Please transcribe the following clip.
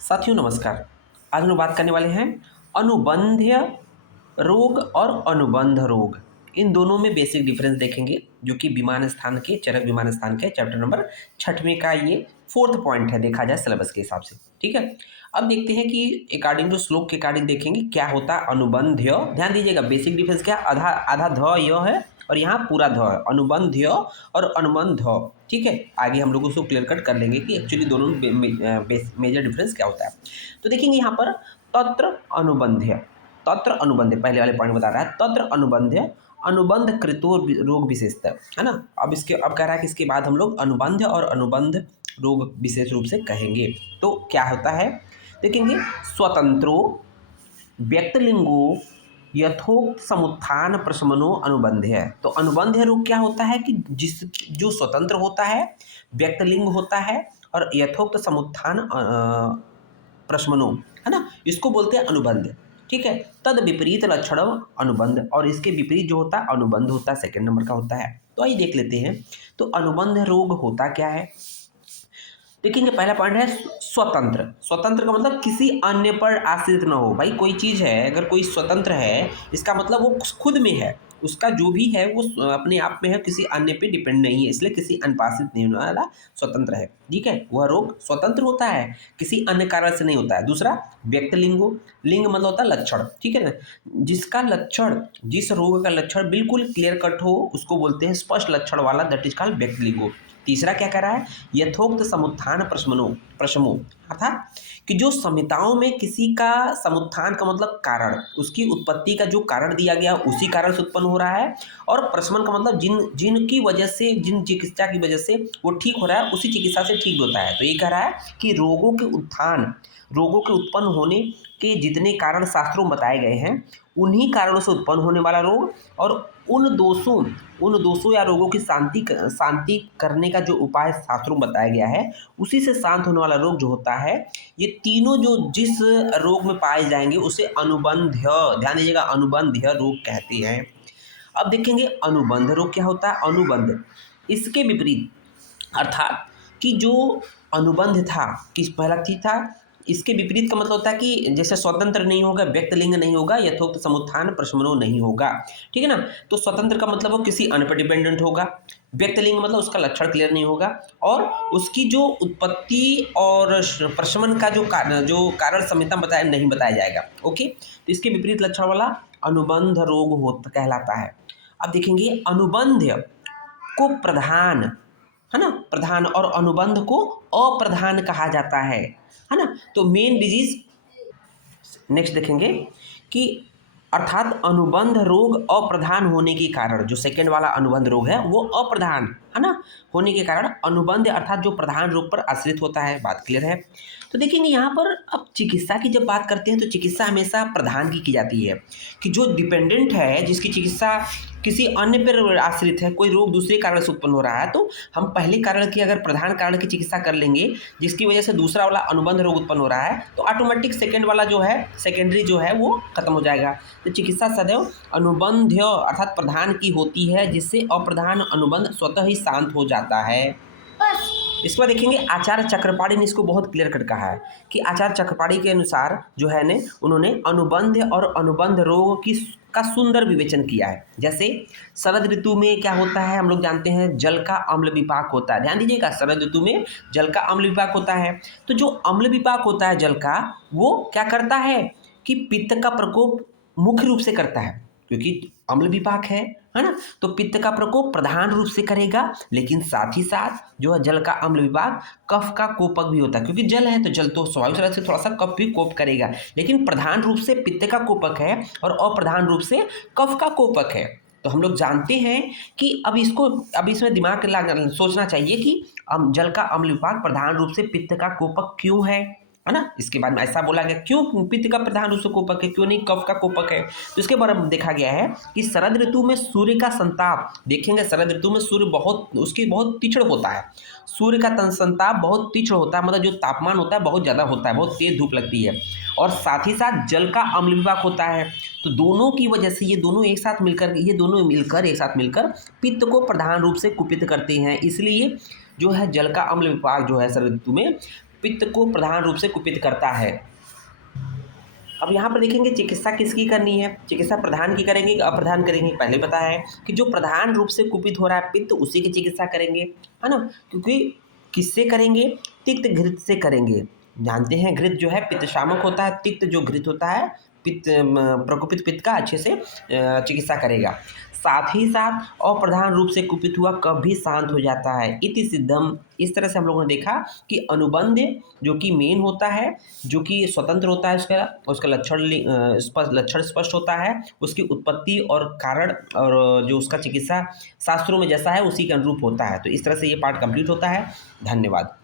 साथियों नमस्कार। आज हम लोग बात करने वाले हैं अनुबंध्य रोग और अनुबंध रोग। इन दोनों में बेसिक डिफरेंस देखेंगे जो कि विमान स्थान के चरक विमान स्थान के चैप्टर नंबर 6वें का ये 4th पॉइंट है देखा जाए सिलेबस के हिसाब से। ठीक है, अब देखते हैं कि अकॉर्डिंग टू श्लोक के अकॉर्डिंग देखेंगे क्या होता है अनुबंध्य। ध्यान दीजिएगा बेसिक डिफरेंस क्या, आधा आधा ध य है और यहाँ पूरा ध है, अनुबंध्य और अनुबंध। ठीक है, आगे हम लोग उसको क्लियर कट कर लेंगे कि एक्चुअली दोनों में मेजर डिफरेंस क्या होता है। तो देखेंगे यहाँ पर तत्र अनुबंध्य, तत्र अनुबंध्य पहले वाले पॉइंट बता रहा है, तत्र अनुबंध्य अनुबंध कृतो रोग विशेषता है ना। अब कह रहा है कि इसके बाद हम लोग अनुबंध और अनुबंध रोग विशेष रूप से कहेंगे। तो क्या होता है देखेंगे, स्वतंत्रो व्यक्तलिंगो यथोक्त समुत्थान प्रशमनो अनुबंध्य है। तो अनुबंध्य रोग क्या होता है कि जो स्वतंत्र होता है, व्यक्तलिंग होता है और यथोक्त समुत्थान प्रशमनो है ना, इसको बोलते हैं अनुबंध। ठीक है, तद विपरीत लक्षण अनुबंध, और इसके विपरीत जो होता है अनुबंध होता है, सेकंड नंबर का होता है। तो आइए देख लेते हैं तो अनुबंध रोग होता क्या है। देखेंगे पहला पॉइंट है स्वतंत्र। स्वतंत्र का मतलब किसी अन्य पर आश्रित न हो। भाई कोई चीज़ है, अगर कोई स्वतंत्र है इसका मतलब वो खुद में है, उसका जो भी है वो अपने आप में है, किसी अन्य पे डिपेंड नहीं है, इसलिए किसी अन्य पर आश्रित नहीं होने वाला स्वतंत्र है। ठीक है, वह रोग स्वतंत्र होता है, किसी अन्य कारण से नहीं होता है। दूसरा व्यक्तलिंगो, लिंग मतलब होता है लक्षण। ठीक है ना, जिसका लक्षण, जिस रोग का लक्षण बिल्कुल क्लियर कट हो उसको बोलते हैं स्पष्ट लक्षण वाला, दैट इज कॉल्ड व्यक्तलिंगो। तीसरा क्या कह रहा है, यथोक्त समुत्थान प्रशमो, अर्थात कि जो संहिताओं में किसी का समुत्थान का मतलब कारण, उसकी उत्पत्ति का जो कारण दिया गया उसी कारण से उत्पन्न हो रहा है, और प्रशमन का मतलब जिनकी वजह से, जिन चिकित्सा की वजह से वो ठीक हो रहा है उसी चिकित्सा से ठीक होता है। तो ये कह रहा है कि रोगों के उत्थान, रोगों के उत्पन्न होने के जितने कारण शास्त्रों में बताए गए हैं उन्हीं कारणों से उत्पन्न होने वाला रोग, और उन दोषों या रोगों की शांति करने का जो उपाय शास्त्रों में बताया गया है उसी से शांत होने वाला रोग जो होता है, ये तीनों जो जिस रोग में पाए जाएंगे उसे अनुबंध्य, ध्यान दीजिएगा, अनुबंध्य रोग कहते हैं। अब देखेंगे अनुबंध रोग क्या होता है। अनुबंध इसके विपरीत, अर्थात कि जो अनुबंध था, किस पहला चीज था, इसके विपरीत का मतलब होता है कि जैसे स्वतंत्र नहीं होगा, व्यक्तलिंग नहीं होगा, यथोक्त समुत्थान प्रशमनो नहीं होगा। ठीक है ना, तो स्वतंत्र का मतलब वो किसी अन्य पर डिपेंडेंट होगा, व्यक्तलिंग मतलब उसका लक्षण क्लियर नहीं होगा, और उसकी जो उत्पत्ति और प्रशमन का जो कारण संहिता बताया नहीं बताया जाएगा। ओके, तो इसके विपरीत लक्षण वाला अनुबंध रोग होता कहलाता है। अब देखेंगे अनुबंध को प्रधान, है ना, प्रधान, और अनुबंध को अप्रधान कहा जाता है ना। तो मेन डिजीज नेक्स्ट देखेंगे कि अर्थात अनुबंध रोग अप्रधान होने के कारण, जो सेकेंड वाला अनुबंध रोग है वो अप्रधान है ना होने के कारण अनुबंध अर्थात जो प्रधान रोग पर आश्रित होता है। बात क्लियर है। तो देखेंगे यहाँ पर अब चिकित्सा की जब बात करते हैं तो चिकित्सा हमेशा प्रधान की जाती है, कि जो डिपेंडेंट है, जिसकी चिकित्सा किसी अन्य पर आश्रित है, कोई रोग दूसरे कारण से उत्पन्न हो रहा है, तो हम पहले कारण की, अगर प्रधान कारण की चिकित्सा कर लेंगे जिसकी वजह से दूसरा वाला अनुबंध रोग उत्पन्न हो रहा है, तो ऑटोमेटिक सेकेंड वाला जो है, सेकेंडरी जो है वो खत्म हो जाएगा। तो चिकित्सा सदैव अनुबंध्य अर्थात प्रधान की होती है, जिससे अप्रधान अनुबंध स्वतः ही शांत हो जाता है। इसके बाद देखेंगे आचार्य चक्रपाणी ने इसको बहुत क्लियर कट कहा है कि आचार्य चक्रपाणी के अनुसार जो है ने उन्होंने अनुबंध और अनुबंध रोग की का सुंदर विवेचन किया है। जैसे शरद ऋतु में क्या होता है, हम लोग जानते हैं जल का अम्ल विपाक होता है। ध्यान दीजिएगा, शरद ऋतु में जल का अम्ल विपाक होता है। तो जो अम्ल विपाक होता है जल का, वो क्या करता है कि पित्त का प्रकोप मुख्य रूप से करता है, क्योंकि अम्ल विपाक है ना, तो पित्त का प्रकोप प्रधान रूप से करेगा, लेकिन साथ ही साथ जो है जल का अम्ल विपाक कफ का कोपक भी होता है, क्योंकि जल है तो जल तो स्वाभाविक रूप से थोड़ा सा कफ भी कोप करेगा, लेकिन प्रधान रूप से पित्त का कोपक है और अप्रधान रूप से कफ का कोपक है। तो हम लोग जानते हैं कि अब इसमें दिमाग सोचना चाहिए कि जल का अम्ल विपाक प्रधान रूप से पित्त का कोपक क्यों है ना। इसके बाद में ऐसा बोला गया क्यों पित्त का प्रधान रूप से कोपक है, क्यों नहीं कफ का कोपक है। तो इसके बारे में देखा गया है कि शरद ऋतु में सूर्य का संताप, देखेंगे शरद ऋतु में सूर्य बहुत तीक्ष्ण होता है, सूर्य का संताप बहुत तीक्ष्ण होता है, मतलब जो तापमान होता है बहुत ज़्यादा होता है, बहुत तेज धूप लगती है, और साथ ही साथ जल का अम्ल विपाक होता है। तो दोनों की वजह से ये दोनों एक साथ मिलकर पित्त को प्रधान रूप से कुपित करते हैं। इसलिए जो है जल का अम्ल विपाक जो है शरद ऋतु में पित्त को प्रधान रूप से कुपित करता है। अब यहाँ पर देखेंगे चिकित्सा किसकी करनी है, चिकित्सा प्रधान की करेंगे कि अप्रधान करेंगे। पहले पता है कि जो प्रधान रूप से कुपित हो रहा है पित्त, उसी की चिकित्सा करेंगे, है ना। क्योंकि किससे करेंगे, तिक्त घृत से करेंगे। जानते हैं घृत जो है पित्त शामक होता है, तिक्त जो घृत होता है पित्त प्रकोपित पित्त का अच्छे से चिकित्सा करेगा। साथ ही साथ अप्रधान रूप से कुपित हुआ कब भी शांत हो जाता है। इति सिद्धम, इस तरह से हम लोगों ने देखा कि अनुबंध जो कि मेन होता है, जो कि स्वतंत्र होता है, उसका उसका लक्षण स्पष्ट होता है, उसकी उत्पत्ति और कारण और जो उसका चिकित्सा शास्त्रों में जैसा है उसी के अनुरूप होता है। तो इस तरह से ये पार्ट कंप्लीट होता है। धन्यवाद।